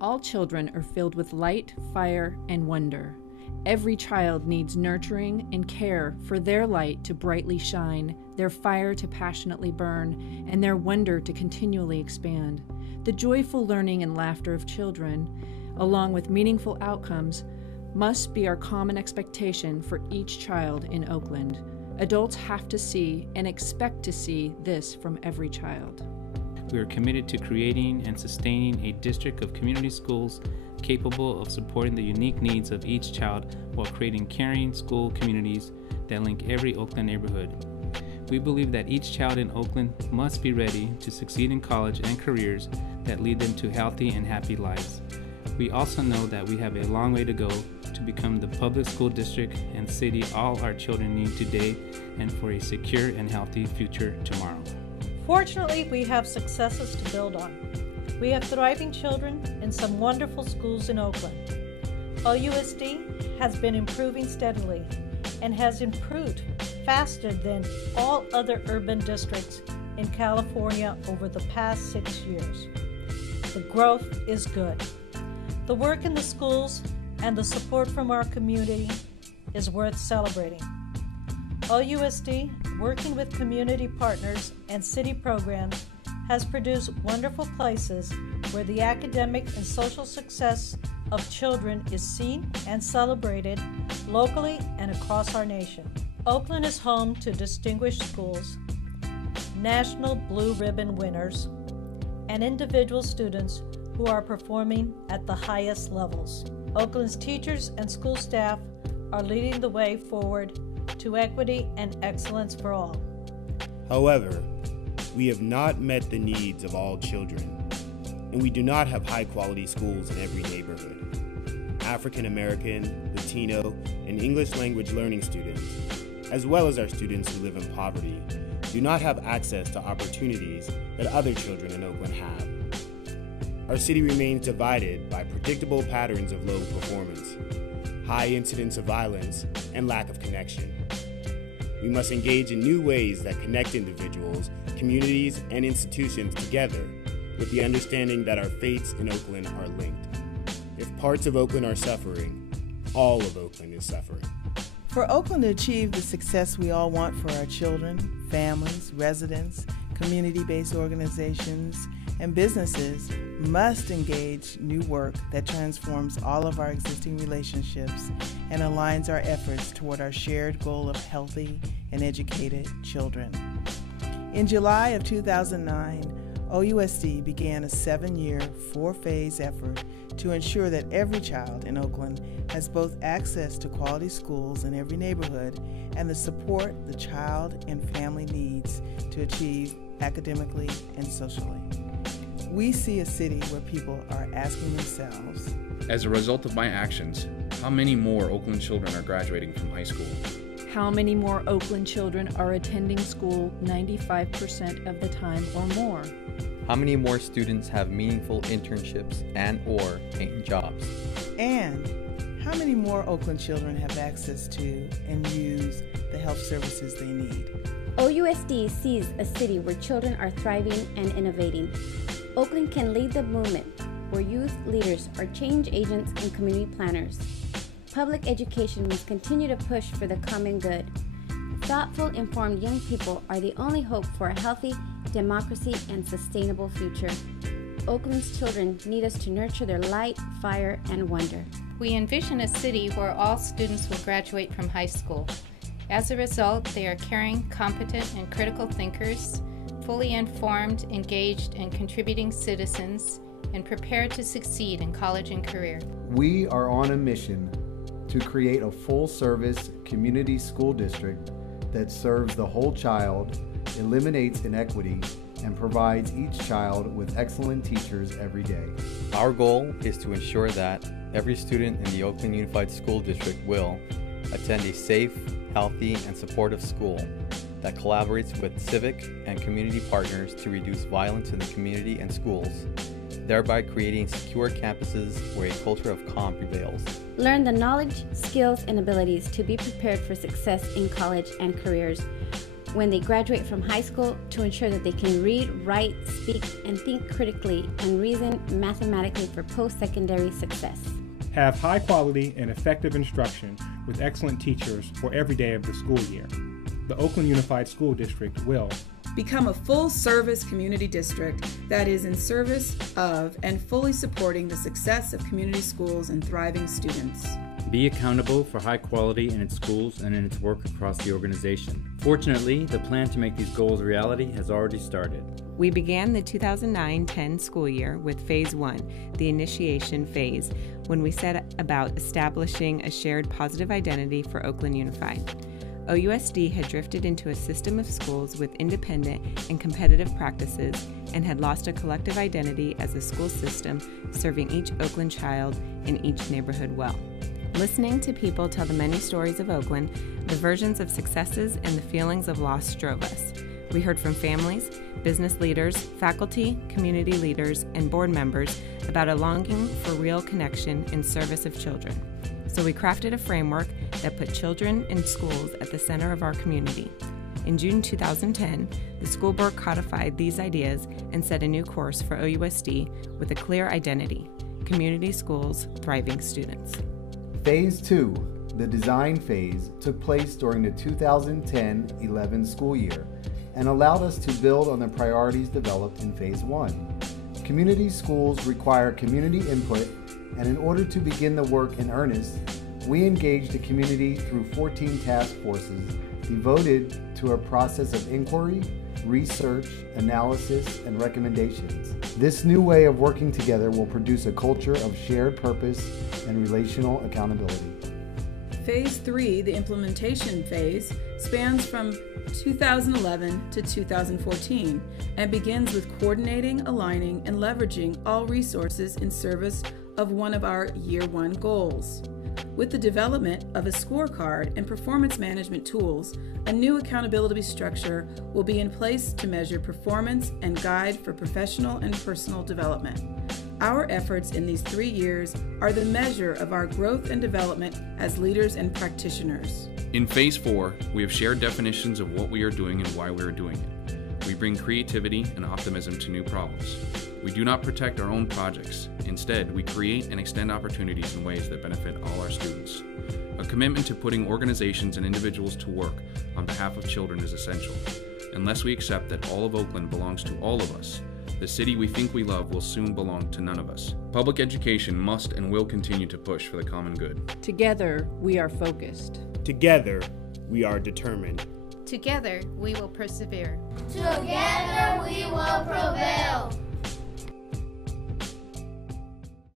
All children are filled with light, fire, and wonder. Every child needs nurturing and care for their light to brightly shine, their fire to passionately burn, and their wonder to continually expand. The joyful learning and laughter of children, along with meaningful outcomes, must be our common expectation for each child in Oakland. Adults have to see and expect to see this from every child. We are committed to creating and sustaining a district of community schools capable of supporting the unique needs of each child while creating caring school communities that link every Oakland neighborhood. We believe that each child in Oakland must be ready to succeed in college and careers that lead them to healthy and happy lives. We also know that we have a long way to go to become the public school district and city all our children need today and for a secure and healthy future tomorrow. Fortunately, we have successes to build on. We have thriving children in some wonderful schools in Oakland. OUSD has been improving steadily and has improved faster than all other urban districts in California over the past 6 years. The growth is good. The work in the schools and the support from our community is worth celebrating. OUSD, working with community partners and city programs, has produced wonderful places where the academic and social success of children is seen and celebrated locally and across our nation. Oakland is home to distinguished schools, national blue ribbon winners, and individual students who are performing at the highest levels. Oakland's teachers and school staff are leading the way forward to equity and excellence for all. However, we have not met the needs of all children, and we do not have high-quality schools in every neighborhood. African American, Latino, and English language learning students, as well as our students who live in poverty, do not have access to opportunities that other children in Oakland have. Our city remains divided by predictable patterns of low performance, high incidence of violence, and lack of connection. We must engage in new ways that connect individuals, communities, and institutions together with the understanding that our fates in Oakland are linked. If parts of Oakland are suffering, all of Oakland is suffering. For Oakland to achieve the success we all want for our children, families, residents, community-based organizations, and businesses must engage new work that transforms all of our existing relationships and aligns our efforts toward our shared goal of healthy and educated children. In July of 2009, OUSD began a 7-year, 4-phase effort to ensure that every child in Oakland has both access to quality schools in every neighborhood and the support the child and family needs to achieve academically and socially. We see a city where people are asking themselves, as a result of my actions, how many more Oakland children are graduating from high school? How many more Oakland children are attending school 95% of the time or more? How many more students have meaningful internships and/or paying jobs? And how many more Oakland children have access to and use the health services they need? OUSD sees a city where children are thriving and innovating. Oakland can lead the movement where youth leaders are change agents and community planners. Public education must continue to push for the common good. Thoughtful, informed young people are the only hope for a healthy democracy and sustainable future. Oakland's children need us to nurture their light, fire, and wonder. We envision a city where all students will graduate from high school. As a result, they are caring, competent, and critical thinkers, fully informed, engaged, and contributing citizens, and prepared to succeed in college and career. We are on a mission to create a full-service community school district that serves the whole child, eliminates inequity, and provides each child with excellent teachers every day. Our goal is to ensure that every student in the Oakland Unified School District will attend a safe, healthy, and supportive school that collaborates with civic and community partners to reduce violence in the community and schools, thereby creating secure campuses where a culture of calm prevails. Learn the knowledge, skills, and abilities to be prepared for success in college and careers. when they graduate from high school to ensure that they can read, write, speak, and think critically and reason mathematically for post-secondary success. Have high quality and effective instruction with excellent teachers for every day of the school year. The Oakland Unified School District will become a full-service community district that is in service of and fully supporting the success of community schools and thriving students. Be accountable for high quality in its schools and in its work across the organization. Fortunately, the plan to make these goals a reality has already started. We began the 2009-10 school year with Phase 1, the initiation phase, when we set about establishing a shared positive identity for Oakland Unified. OUSD had drifted into a system of schools with independent and competitive practices and had lost a collective identity as a school system serving each Oakland child in each neighborhood well. Listening to people tell the many stories of Oakland, the versions of successes and the feelings of loss drove us. We heard from families, business leaders, faculty, community leaders, and board members about a longing for real connection in service of children. So we crafted a framework that put children in schools at the center of our community. In June 2010, the school board codified these ideas and set a new course for OUSD with a clear identity: community schools, thriving students. Phase 2, the design phase, took place during the 2010-11 school year and allowed us to build on the priorities developed in Phase 1. Community schools require community input, and in order to begin the work in earnest, we engaged the community through 14 task forces devoted to a process of inquiry, research, analysis, and recommendations. This new way of working together will produce a culture of shared purpose and relational accountability. Phase 3, the implementation phase, spans from 2011 to 2014 and begins with coordinating, aligning, and leveraging all resources in service of one of our Year 1 goals. With the development of a scorecard and performance management tools, a new accountability structure will be in place to measure performance and guide for professional and personal development. Our efforts in these 3 years are the measure of our growth and development as leaders and practitioners. In Phase 4, we have shared definitions of what we are doing and why we are doing it. We bring creativity and optimism to new problems. We do not protect our own projects. Instead, we create and extend opportunities in ways that benefit all our students. A commitment to putting organizations and individuals to work on behalf of children is essential. Unless we accept that all of Oakland belongs to all of us, the city we think we love will soon belong to none of us. Public education must and will continue to push for the common good. Together, we are focused. Together, we are determined. Together, we will persevere. Together, we will prevail.